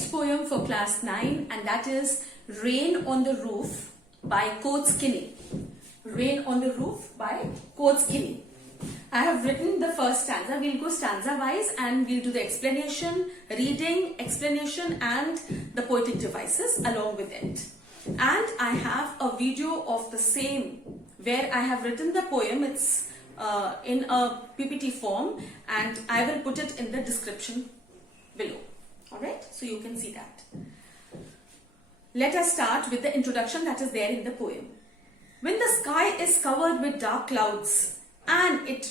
next poem for class 9, and that is Rain on the Roof by Coates Kinney. Rain on the Roof by Coates Kinney. I have written the first stanza. We'll go stanza wise and we'll do the explanation, reading, explanation and the poetic devices along with it. And I have a video of the same where I have written the poem. It's in a PPT form and I will put it in the description below. Alright, so you can see that. Let us start with the introduction that is there in the poem. When the sky is covered with dark clouds and it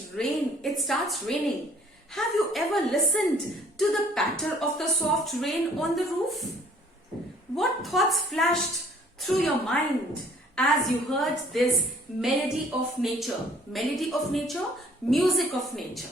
starts raining, have you ever listened to the patter of the soft rain on the roof? What thoughts flashed through your mind as you heard this melody of nature? Melody of nature, music of nature.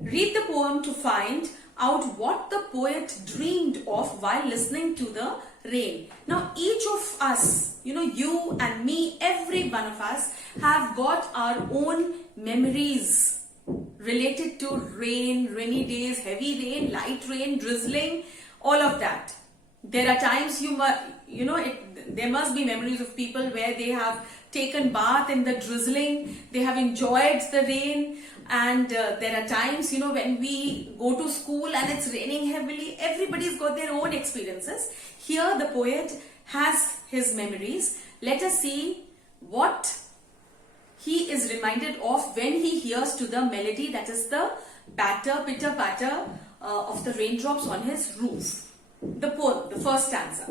Read the poem to find out what the poet dreamed of while listening to the rain. Now each of us, you and me, every one of us have got our own memories related to rain, rainy days, heavy rain, light rain, drizzling, all of that. There are times there must be memories of people where they have taken bath in the drizzling, they have enjoyed the rain, and there are times when we go to school and it's raining heavily. Everybody's got their own experiences. Here the poet has his memories. Let us see what he is reminded of when he hears to the melody, that is the patter, pitter patter of the raindrops on his roof. The poem, the first stanza.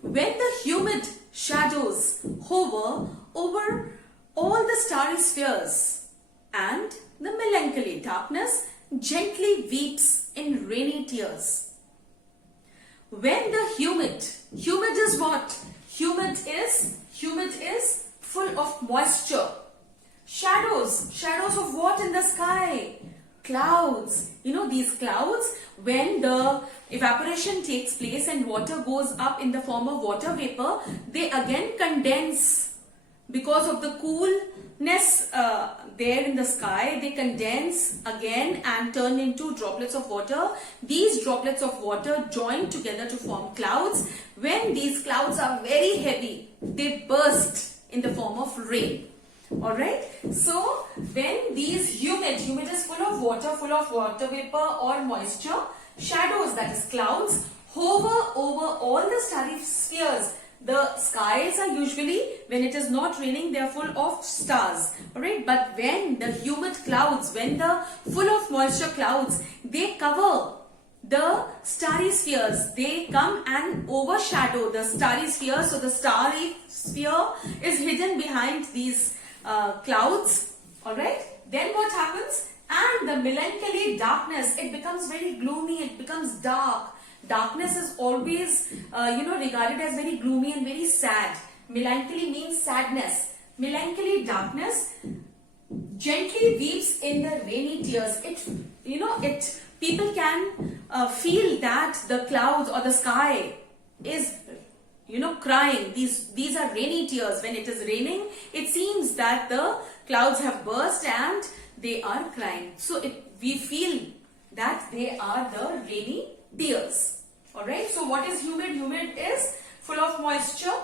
When the humid shadows hover over all the starry spheres and the melancholy darkness gently weeps in rainy tears. When the humid is what? Humid is full of moisture. Shadows of what in the sky? Clouds. These clouds, when the evaporation takes place and water goes up in the form of water vapor, they again condense because of the coolness there in the sky. They condense again and turn into droplets of water. These droplets of water join together to form clouds. When these clouds are very heavy, they burst in the form of rain. Alright, so when these humid is full of water vapor or moisture, shadows, that is clouds, hover over all the starry spheres. The skies are usually, when it is not raining, they are full of stars. Alright, but when the humid clouds, when the full of moisture clouds, they cover the starry spheres, they come and overshadow the starry sphere. So the starry sphere is hidden behind these clouds. Alright, then what happens? And the melancholy darkness, it becomes very gloomy, it becomes dark. Darkness is always regarded as very gloomy and very sad. Melancholy means sadness. Melancholy darkness gently weeps in the rainy tears. People can feel that the clouds or the sky is crying. These are rainy tears. When it is raining, it seems that the clouds have burst and they are crying. So we feel that they are the rainy tears. Alright, so what is humid? Humid is full of moisture.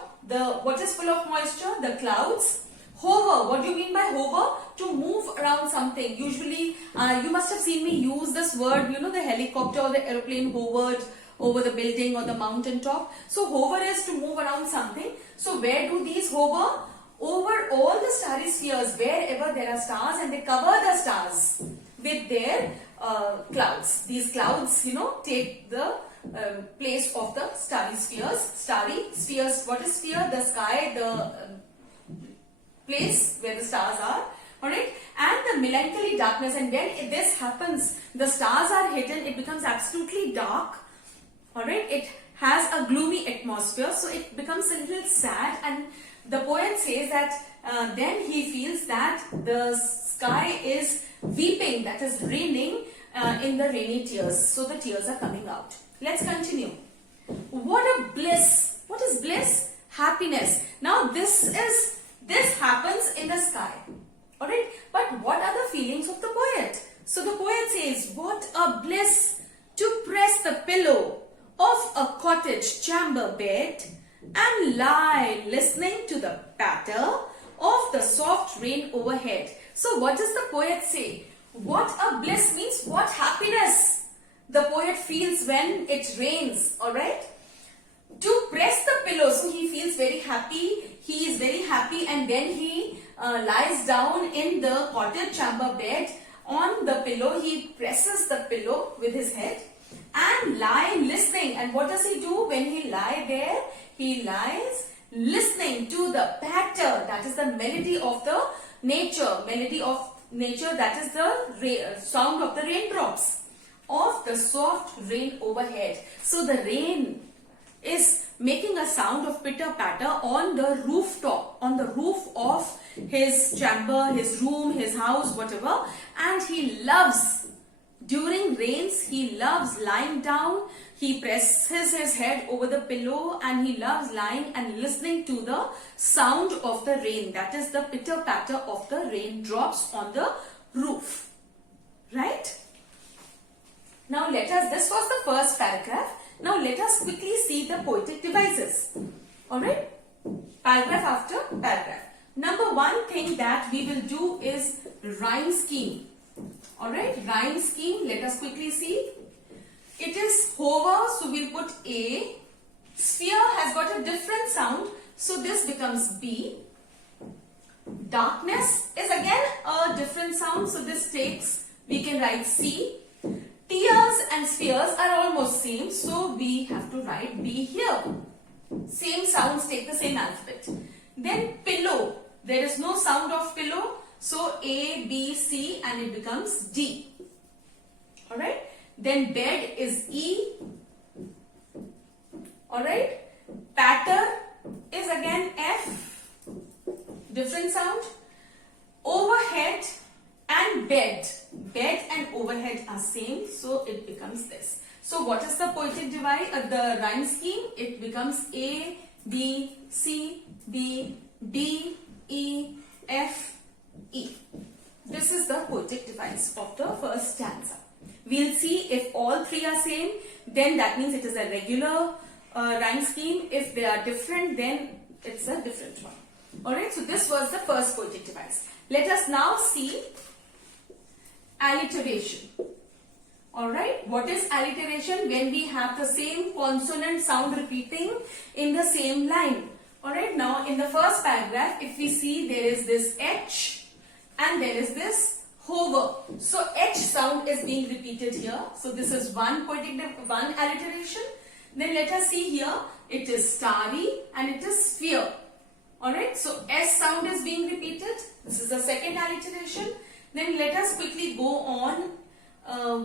What is full of moisture? The clouds. Hover. What do you mean by hover? To move around something. Usually, you must have seen me use this word, the helicopter or the aeroplane hovered over the building or the mountain top. So hover is to move around something. So where do these hover? Over all the starry spheres, wherever there are stars, and they cover the stars with their clouds. These clouds, take the place of the starry spheres. Starry spheres. What is sphere? The sky, the place where the stars are. Alright, and the melancholy darkness. And when this happens, the stars are hidden. It becomes absolutely dark. Alright, it has a gloomy atmosphere, so it becomes a little sad, and the poet says that then he feels that the sky is weeping, that is raining in the rainy tears. So the tears are coming out. Let's continue. What a bliss! What is bliss? Happiness. Now this happens in the sky. Alright, but what are the feelings of the poet? So the poet says, what a bliss to press the pillow a cottage chamber bed and lie listening to the patter of the soft rain overhead. So what does the poet say? What a bliss means what happiness the poet feels when it rains, alright? To press the pillow, so he feels very happy, he is very happy, and then he lies down in the cottage chamber bed on the pillow. He presses the pillow with his head and lie listening. And what does he do when he lie there? He lies listening to the patter, that is the melody of the nature, that is the sound of the raindrops of the soft rain overhead. So the rain is making a sound of pitter patter on the rooftop, on the roof of his chamber, his room, his house, whatever. And he loves, during rains, he loves lying down. He presses his head over the pillow and he loves lying and listening to the sound of the rain. That is the pitter patter of the raindrops on the roof. Right? Now this was the first paragraph. Now let us quickly see the poetic devices. Alright? Paragraph after paragraph. Number one thing that we will do is rhyme scheme. Alright? Rhyme scheme. Let us quickly see. It is hover, so we'll put A. Sphere has got a different sound, so this becomes B. Darkness is again a different sound, so this takes, we can write C. Tears and spheres are almost same, so we have to write B here. Same sounds take the same alphabet. Then pillow, there is no sound of pillow, so A, B, C, and it becomes D. Alright? Then bed is E. Alright? Patter is again F. Different sound. Overhead and bed. Bed and overhead are same, so it becomes this. So what is the poetic device, the rhyme scheme? It becomes A, B, C, B, D, E, F, E. This is the poetic device of the first stanza. We'll see if all three are same, then that means it is a regular rhyme scheme. If they are different, then it's a different one. Alright, so this was the first poetic device. Let us now see alliteration. Alright, what is alliteration? When we have the same consonant sound repeating in the same line. Alright, now in the first paragraph, if we see, there is this H and there is this hover. So H sound is being repeated here. So this is one alliteration. Then let us see here, it is starry and it is sphere. Alright, so S sound is being repeated. This is the second alliteration. Then let us quickly go on.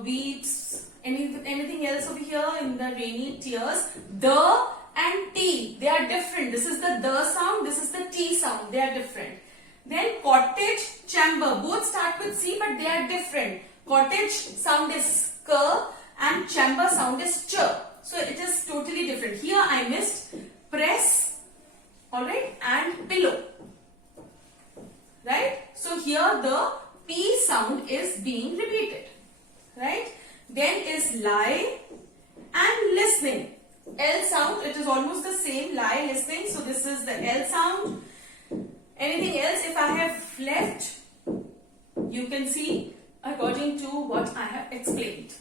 Weeps, anything else over here in the rainy tears. The and T, they are different. This is the sound, this is the T sound, they are different. Then cottage, chamber, both start with C but they are different. Cottage sound is K and chamber sound is Ch. So it is totally different. Here I missed press, alright, and pillow. Right? So here the P sound is being repeated. Right? Then is lie and listening. L sound, it is almost the same, lie, listening. So this is the L sound. Anything else if I have left, you can see according to what I have explained.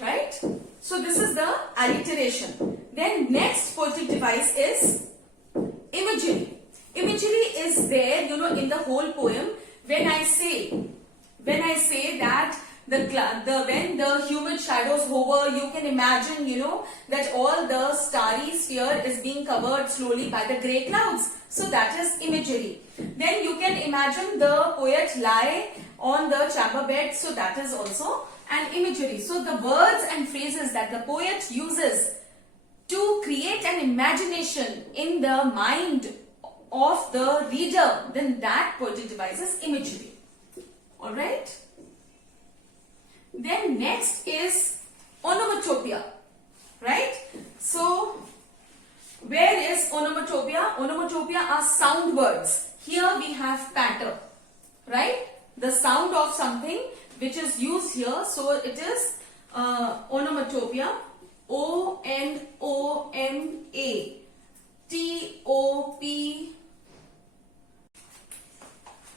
Right? So this is the alliteration. Then next poetic device is imagery. Imagery is there, in the whole poem. When I say that when the humid shadows hover, you can imagine, that all the starry sphere is being covered slowly by the grey clouds. So that is imagery. Then you can imagine the poet lie on the chamber bed. So that is also an imagery. So the words and phrases that the poet uses to create an imagination in the mind of the reader, then that poetic device is imagery. Alright? Then next is onomatopoeia. Right? So, where is onomatopoeia? Onomatopoeia are sound words. Here we have patter. Right? The sound of something which is used here. So, it is onomatopoeia. onomatopa.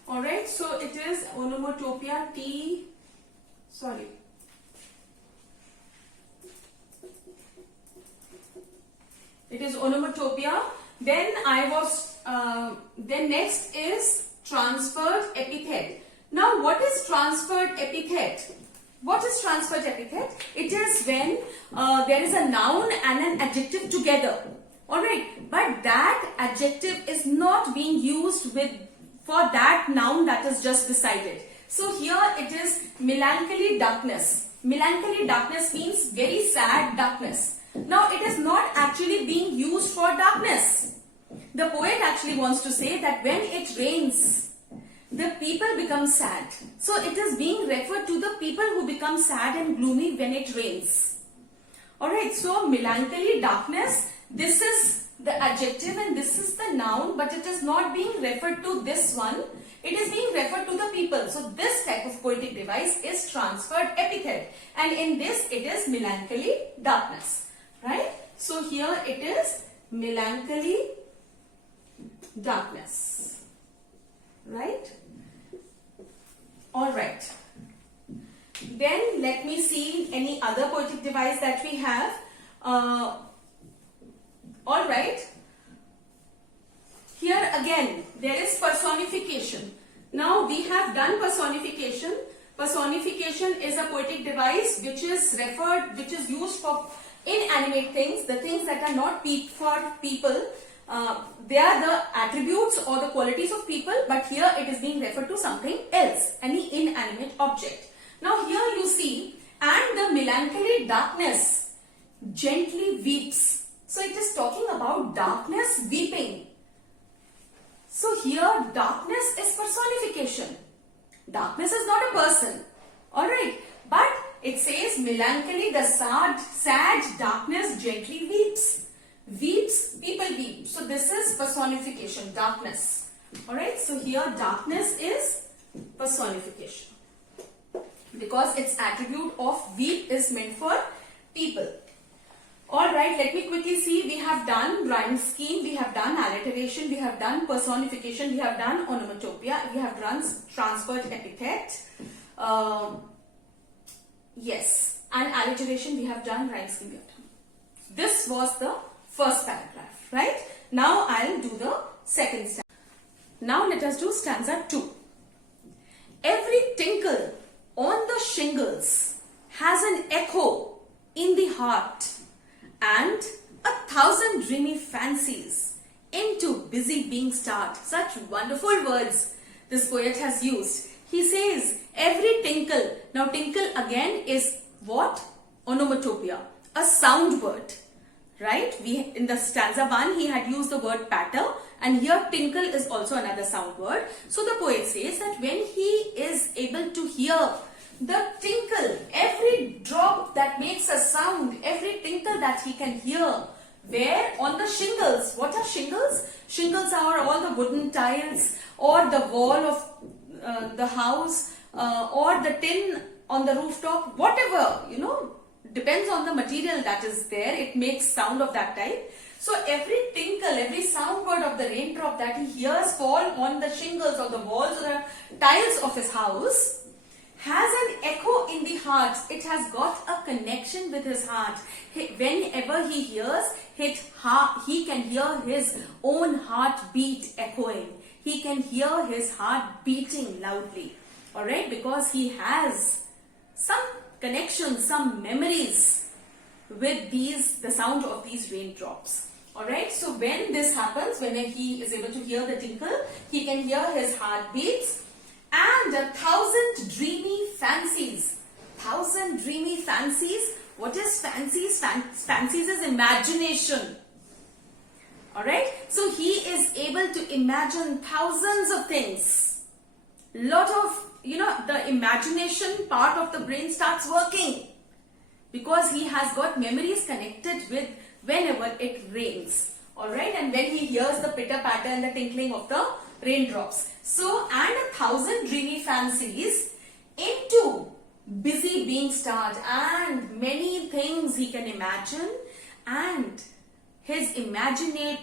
Alright, so it is onomatopoeia it is onomatopoeia. Then then next is transferred epithet. Now what is transferred epithet? What is transferred epithet? It is when there is a noun and an adjective together. Alright, but that adjective is not being used for that noun that is just beside it. So here it is melancholy darkness. Melancholy darkness means very sad darkness. Now it is not actually being used for darkness. The poet actually wants to say that when it rains, the people become sad. So it is being referred to the people who become sad and gloomy when it rains. Alright, so melancholy darkness, this is the adjective and this is the noun, but it is not being referred to this one. It is being referred to the people. So this type of poetic device is transferred epithet, and in this it is melancholy darkness. Right? So here it is melancholy darkness. Right? Alright. Then let me see any other poetic device that we have. Alright. Here again there is personification. Now we have done personification. Personification is a poetic device which is used for inanimate things, the things that are not for people. They are the attributes or the qualities of people, but here it is being referred to something else, any inanimate object. Now here you see, and the melancholy darkness gently weeps. So it is talking about darkness weeping. So here darkness is personification. Darkness is not a person. Alright, but it says melancholy, the sad darkness gently weeps. Weeps, people weep. So this is personification, darkness. Alright, so here darkness is personification, because its attribute of weep is meant for people. Alright, let me quickly see. We have done rhyme scheme, we have done alliteration, we have done personification, we have done onomatopoeia, we have done transferred epithet. Yes, and alliteration we have done, rhyme scheme we have done. This was the first paragraph, right? Now I'll do the second stanza. Now let us do stanza 2. Every tinkle on the shingles has an echo in the heart, and 1,000 dreamy fancies into busy being start. Such wonderful words this poet has used. He says every tinkle. Now tinkle again is what? Onomatopoeia, a sound word. Right? In the stanza 1 he had used the word patter, and here tinkle is also another sound word. So the poet says that when he is able to hear the tinkle, every drop that makes a sound, every tinkle that he can hear, where? On the shingles. What are shingles? Shingles are all the wooden tiles or the wall of the house or the tin on the rooftop, whatever, depends on the material that is there, it makes sound of that type. So every tinkle, every sound word of the raindrop that he hears fall on the shingles or the walls or the tiles of his house has an echo in the heart. It has got a connection with his heart. Whenever he hears it, he can hear his own heartbeat echoing. He can hear his heart beating loudly. Alright, because he has some connections, some memories with the sound of these raindrops. Alright, so when this happens, when he is able to hear the tinkle, he can hear his heartbeats and 1,000 dreamy fancies. 1,000 dreamy fancies. What is fancies? Fancies is imagination. Alright, so he is able to imagine thousands of things. Lot of, the imagination part of the brain starts working because he has got memories connected with whenever it rains. Alright, and when he hears the pitter patter and the tinkling of the raindrops. So, and 1,000 dreamy fancies into busy being start, and many things he can imagine, and his imagination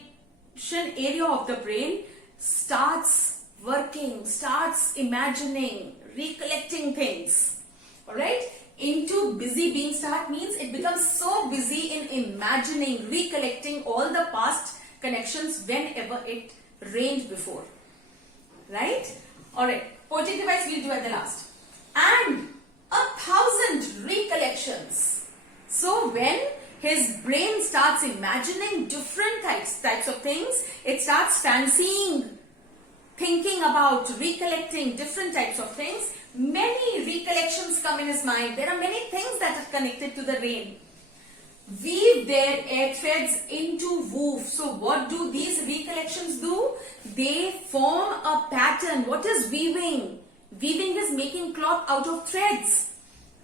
area of the brain starts working, starts imagining, recollecting things. Alright? Into busy being start means it becomes so busy in imagining, recollecting all the past connections whenever it rained before. Right? Alright. Poetic device we'll do at the last. And 1,000 recollections. So when his brain starts imagining different types of things, it starts fancying, thinking about, recollecting different types of things. Many recollections come in his mind. There are many things that are connected to the rain. Weave their air threads into woof. So what do these recollections do? They form a pattern. What is weaving? Weaving is making cloth out of threads.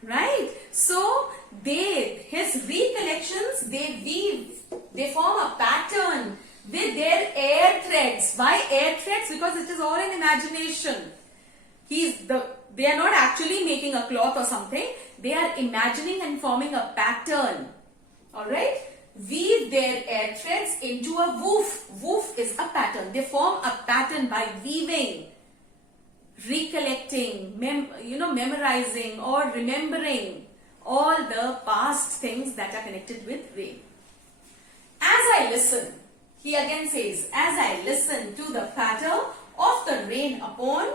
Right? So his recollections, they weave, they form a pattern with their air threads. Why air threads? Because it is all in imagination. They are not actually making a cloth or something. They are imagining and forming a pattern. Alright? Weave their air threads into a woof. Woof is a pattern. They form a pattern by weaving, recollecting, memorizing or remembering all the past things that are connected with rain. As I listen, he again says, as I listen to the patter of the rain upon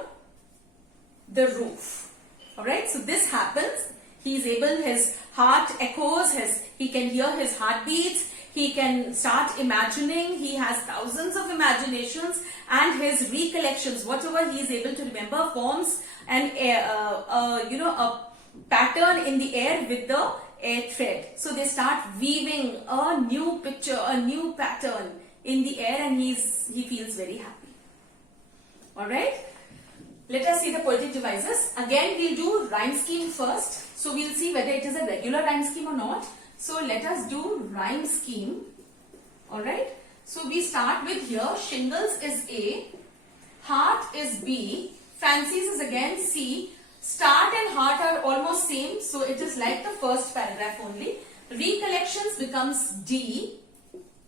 the roof. Alright, so this happens. He is able, his heart echoes, he can hear his heartbeats, he can start imagining, he has thousands of imaginations, and his recollections, whatever he is able to remember, forms a pattern in the air with the air thread. So they start weaving a new picture, a new pattern in the air, and he feels very happy. Alright? Let us see the poetic devices. Again, we'll do rhyme scheme first. So we'll see whether it is a regular rhyme scheme or not. So let us do rhyme scheme. Alright. So we start with here. Shingles is A. Heart is B. Fancies is again C. Start and heart are almost same. So it is like the first paragraph only. Recollections becomes D.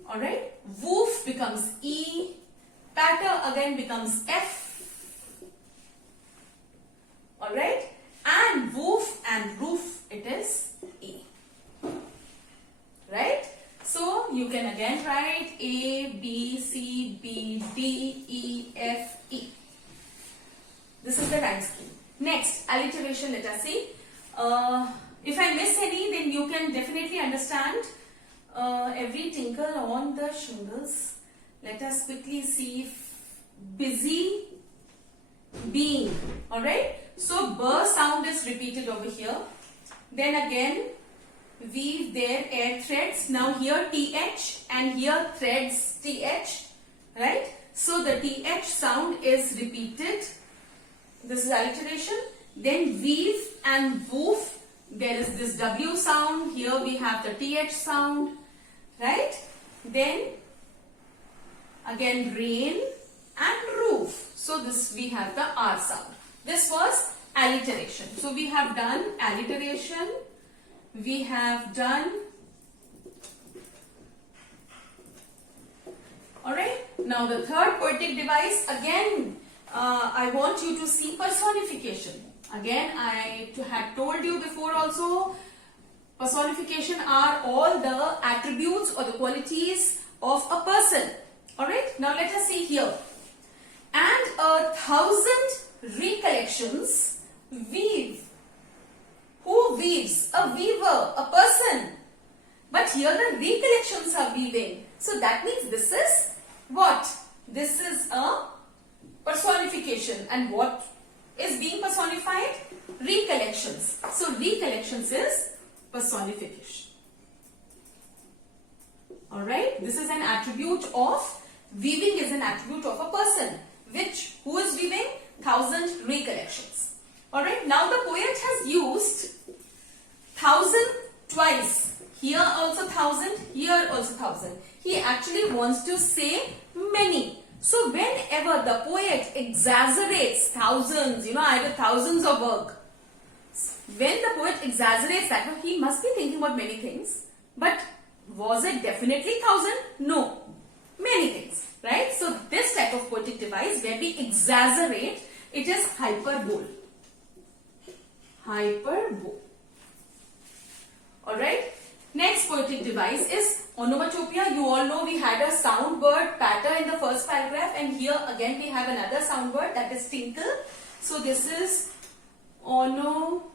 Alright. Woof becomes E. Patter again becomes F. Alright, and woof and roof, it is E. Right? So you can again write A, B, C, B, D, E, F, E. This is the rhyme scheme. Next, alliteration, let us see. If I miss any, then you can definitely understand every tinkle on the shingles. Let us quickly see. Busy being. Alright? So, B sound is repeated over here. Then again, weave their air threads. Now here TH and here threads TH. Right? So, the TH sound is repeated. This is alliteration. Then weave and woof. There is this W sound. Here we have the TH sound. Right? Then again rain and roof. So, this we have the R sound. This was alliteration. So, we have done alliteration, we have done, alright. Now, the third poetic device, again, I want you to see personification. Again, I had told you before also, personification are all the attributes or the qualities of a person. Alright, now let us see here. And 1,000 recollections weave. Who weaves? A weaver, a person. But here the recollections are weaving. So that means this is what? This is a personification. And what is being personified? Recollections. So recollections is personification. Alright, this is an attribute of, weaving is an attribute of a person. Who is weaving? 1,000 recollections. Alright, now the poet has used 1,000 twice. Here also 1,000, here also 1,000. He actually wants to say many. So whenever the poet exaggerates thousands, either thousands of work, when the poet exaggerates that, he must be thinking about many things. But was it definitely 1000? No. Many things, right? So this type of poetic device where we exaggerate, it is hyperbole. Hyperbole. Alright. Next poetic device is onomatopoeia. You all know we had a sound word patter in the first paragraph, and here again we have another sound word, that is tinkle. So this is onomatopoeia.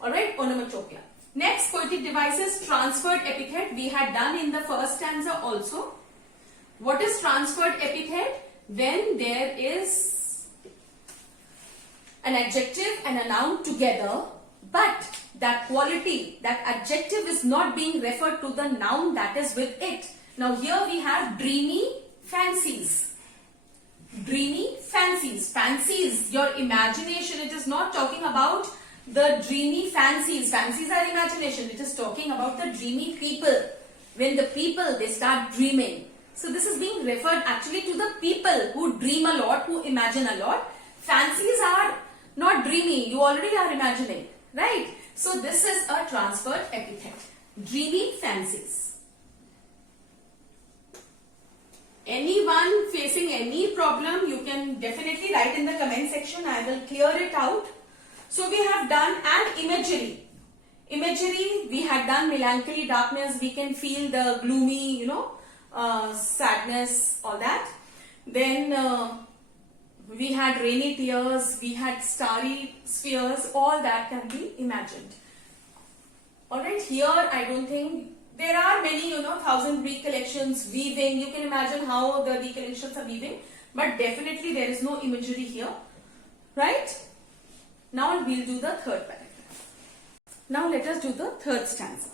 Alright, onomatopoeia. Next poetic device is transferred epithet. We had done in the first stanza also. What is transferred epithet? When there is an adjective and a noun together, but that quality, that adjective is not being referred to the noun that is with it. Now here we have dreamy fancies. Dreamy fancies. Fancies, your imagination. It is not talking about the dreamy fancies. Fancies are imagination. It is talking about the dreamy people. When the people, they start dreaming. So this is being referred actually to the people who dream a lot, who imagine a lot. Fancies are not dreamy. You already are imagining, right? So this is a transferred epithet. Dreamy fancies. Anyone facing any problem, you can definitely write in the comment section. I will clear it out. So we have done and imagery. Imagery, we had done melancholy, darkness. We can feel the gloomy, sadness, all that. Then we had rainy tears, we had starry spheres, all that can be imagined. Alright, here I don't think, there are many, 1000 recollections, weaving, you can imagine how the recollections are weaving, but definitely there is no imagery here, right? Now we'll do the third paragraph. Now let us do the third stanza.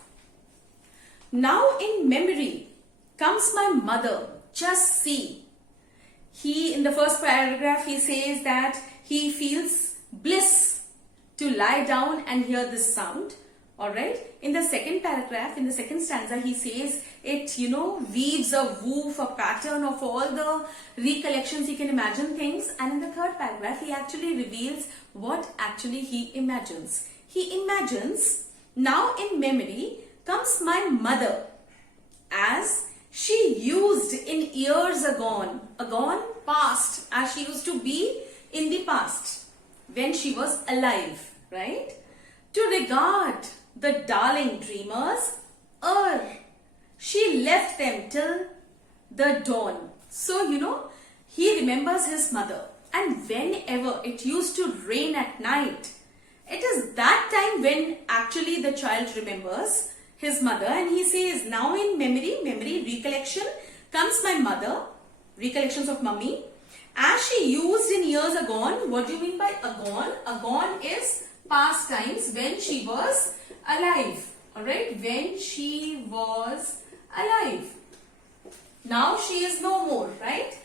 Now in memory comes my mother, just see. He, in the first paragraph, he says that he feels bliss to lie down and hear this sound. Alright. In the second paragraph, in the second stanza, he says it, weaves a woof, a pattern of all the recollections. He can imagine things. And in the third paragraph, he actually reveals what actually he imagines. He imagines, now in memory comes my mother, as she used in years agone, past, as she used to be in the past, when she was alive, right? To regard the darling dreamers, she left them till the dawn. So, he remembers his mother, and whenever it used to rain at night, it is that time when actually the child remembers his mother, and he says, now in memory, recollection, comes my mother, recollections of mummy, as she used in years agone. What do you mean by agone? Agone is past times, when she was alive. Alright, when she was alive. Now she is no more, right?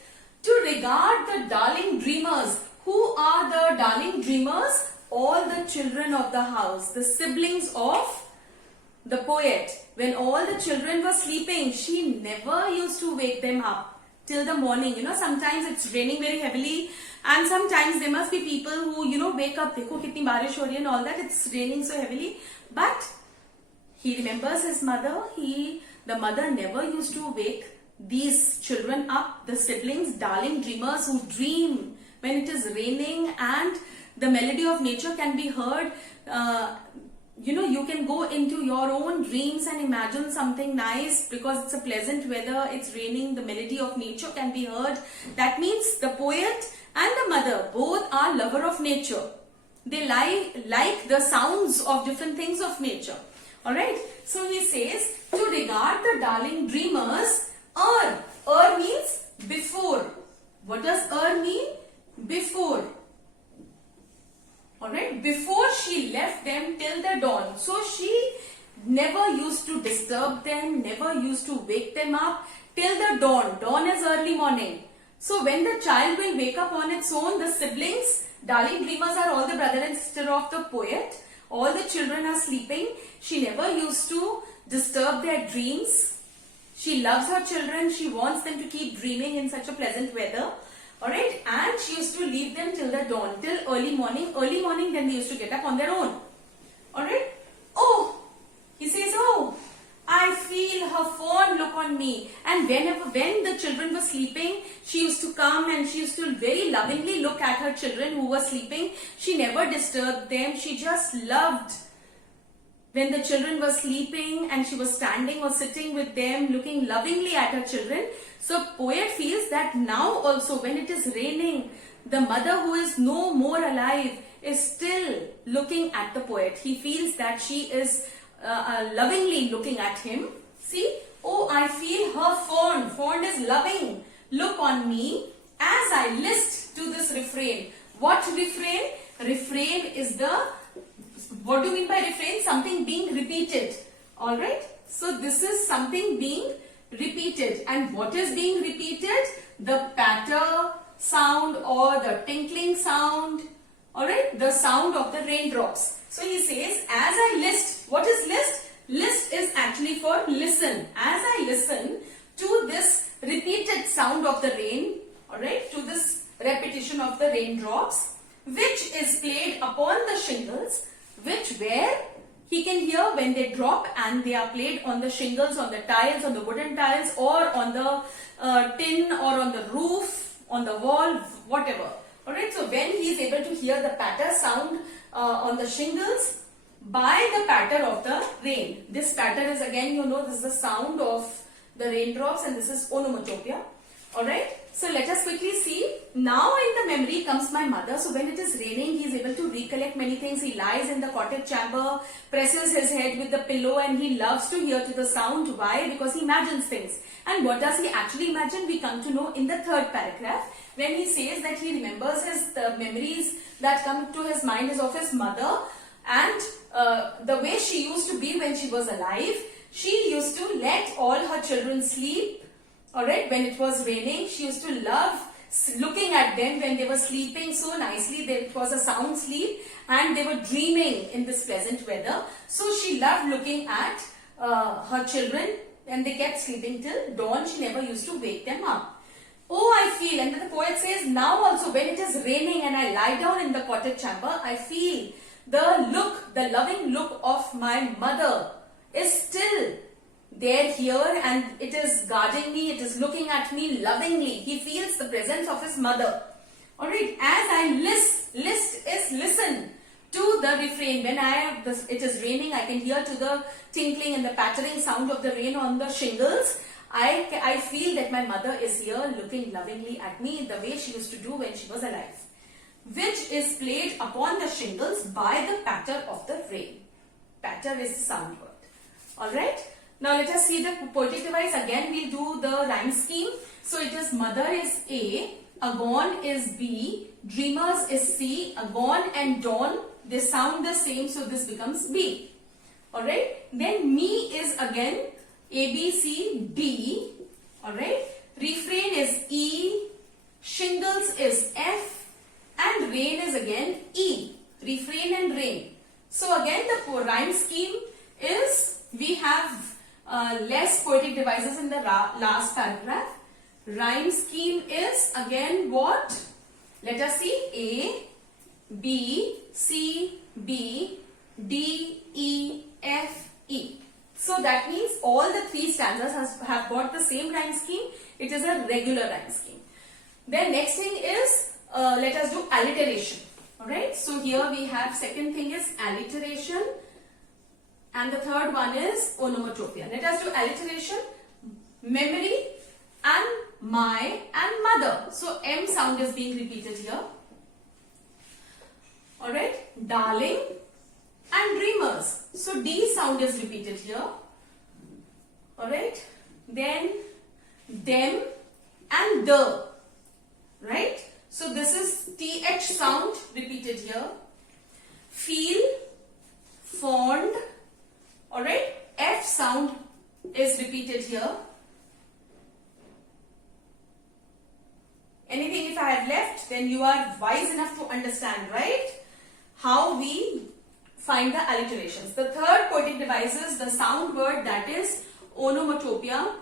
To regard the darling dreamers. Who are the darling dreamers? All the children of the house, the siblings of the poet. When all the children were sleeping, she never used to wake them up till the morning. Sometimes it's raining very heavily, and sometimes there must be people who, wake up, dekho kitni barish ho rahi hai and all that, it's raining so heavily. But he remembers his mother. The mother never used to wake these children up, the siblings, darling dreamers who dream when it is raining and the melody of nature can be heard. You can go into your own dreams and imagine something nice because it's a pleasant weather, it's raining, the melody of nature can be heard. That means the poet and the mother both are lover of nature. They like the sounds of different things of nature. Alright, so he says, to regard the darling dreamers, means before. What does mean? Before. Alright, before she left them till the dawn. So she never used to disturb them, never used to wake them up till the dawn. Dawn is early morning. So when the child will wake up on its own, the siblings, darling dreamers are all the brother and sister of the poet. All the children are sleeping. She never used to disturb their dreams. She loves her children. She wants them to keep dreaming in such a pleasant weather. Alright, and she used to leave them till the dawn, till early morning. Early morning, then they used to get up on their own. Alright. Oh, he says, oh, I feel her fond look on me. And when the children were sleeping, she used to come and she used to very lovingly look at her children who were sleeping. She never disturbed them. She just loved when the children were sleeping and she was standing or sitting with them, looking lovingly at her children. So poet feels that now also when it is raining, the mother who is no more alive is still looking at the poet. He feels that she is lovingly looking at him. See, oh, I feel her fond. Fond is loving. Look on me as I list to this refrain. What refrain? Refrain is what do you mean by refrain? Something being repeated. Alright. So this is something being repeated. And what is being repeated? The patter sound or the tinkling sound. Alright. The sound of the raindrops. So he says, as I list. What is list? List is actually for listen. As I listen to this repeated sound of the rain. Alright. To this repetition of the raindrops, which is played upon the shingles, where he can hear when they drop and they are played on the shingles, on the tiles, on the wooden tiles, or on the tin, or on the roof, on the wall, whatever. Alright, so when he is able to hear the patter sound on the shingles by the patter of the rain. This patter is again, this is the sound of the raindrops, and this is onomatopoeia. Alright, so let us quickly see. Now in the memory comes my mother. So when it is raining, he is able to recollect many things. He lies in the cottage chamber, presses his head with the pillow, and he loves to hear to the sound. Why? Because he imagines things. And what does he actually imagine? We come to know in the third paragraph, when he says that he remembers the memories that come to his mind is of his mother, and the way she used to be when she was alive. She used to let all her children sleep. Alright, when it was raining, she used to love looking at them when they were sleeping so nicely. It was a sound sleep and they were dreaming in this pleasant weather. So she loved looking at her children, and they kept sleeping till dawn. She never used to wake them up. Oh, I feel, and then the poet says, now also when it is raining and I lie down in the cottage chamber, I feel the loving look of my mother is still there here, and it is guarding me, it is looking at me lovingly. He feels the presence of his mother. Alright, as I list is listen to the refrain. When it is raining, I can hear to the tinkling and the pattering sound of the rain on the shingles. I feel that my mother is here looking lovingly at me the way she used to do when she was alive. Which is played upon the shingles by the patter of the rain. Patter is the sound word. Alright. Now let us see the poetic device. Again we'll do the rhyme scheme. So it is mother is A, agone is B, dreamers is C, agone and dawn, they sound the same, so this becomes B. Alright. Then me is again A, B, C, D. Alright. Refrain is E, shingles is F, and rain is again E. Refrain and rain. So again the rhyme scheme is, we have less poetic devices in the last paragraph. Rhyme scheme is again what? Let us see. A, B, C, B, D, E, F, E. So that means all the three stanzas have got the same rhyme scheme. It is a regular rhyme scheme. Then next thing is, let us do alliteration. Alright. So here we have, second thing is alliteration. And the third one is onomatopoeia. Let us do alliteration, memory, and my, and mother. So M sound is being repeated here. Alright. Darling and dreamers. So D sound is repeated here. Alright. Then them and the. Right. So this is TH sound repeated here. Feel, fond. Alright, F sound is repeated here. Anything if I have left, then you are wise enough to understand, right? How we find the alliterations. The third poetic device is the sound word, that is onomatopoeia.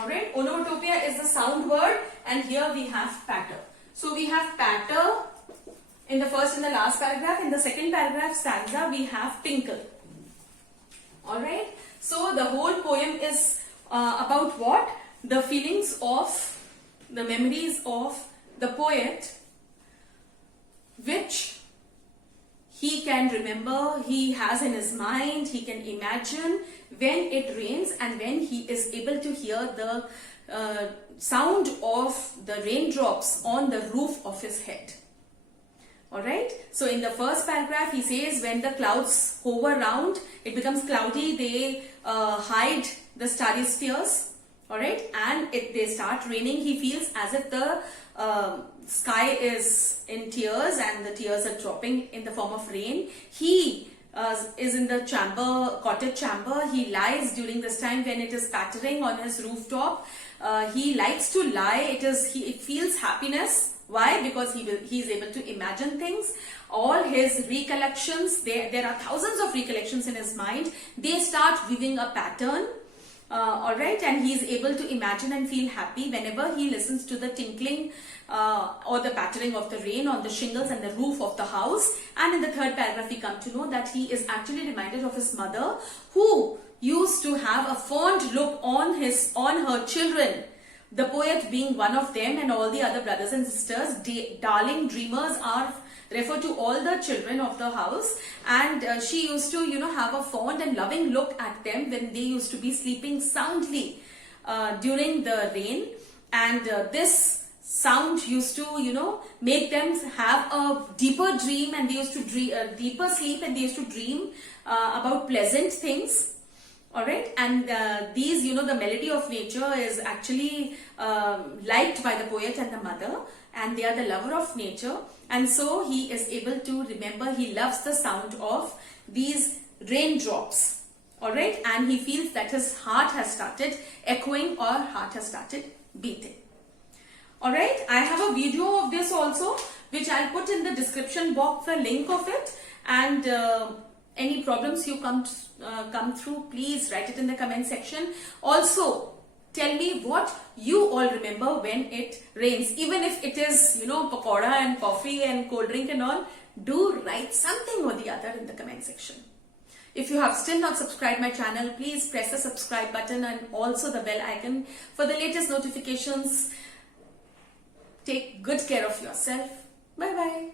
Alright, onomatopoeia is the sound word, and here we have patter. So we have patter in the first and the last paragraph. In the second paragraph stanza, we have tinkle. Alright, so the whole poem is about what? The feelings of, the memories of the poet, which he can remember, he has in his mind, he can imagine when it rains and when he is able to hear the sound of the raindrops on the roof of his head. Alright, so in the first paragraph he says when the clouds hover round, it becomes cloudy, they hide the starry spheres. Alright, and they start raining. He feels as if the sky is in tears and the tears are dropping in the form of rain. He is in the cottage chamber. He lies during this time when it is pattering on his rooftop. He likes to lie. It feels happiness. Why? Because he is able to imagine things. All his recollections, there are thousands of recollections in his mind. They start weaving a pattern. Alright, and he is able to imagine and feel happy whenever he listens to the tinkling or the pattering of the rain on the shingles and the roof of the house. And in the third paragraph we come to know that he is actually reminded of his mother, who used to have a fond look on her children, the poet being one of them, and all the other brothers and sisters. Darling dreamers are refer to all the children of the house, and she used to have a fond and loving look at them when they used to be sleeping soundly during the rain, and this sound used to make them have a deeper dream, and they used to dream deeper sleep, and they used to dream about pleasant things. Alright, and these, the melody of nature is actually liked by the poet and the mother, and they are the lover of nature, and so he is able to remember, he loves the sound of these raindrops. Alright, and he feels that his heart has started echoing, or heart has started beating. Alright, I have a video of this also, which I'll put in the description box, the link of it, and any problems you come through, please write it in the comment section. Also, tell me what you all remember when it rains. Even if it is, pakoda and coffee and cold drink and all, do write something or the other in the comment section. If you have still not subscribed my channel, please press the subscribe button and also the bell icon for the latest notifications. Take good care of yourself. Bye-bye.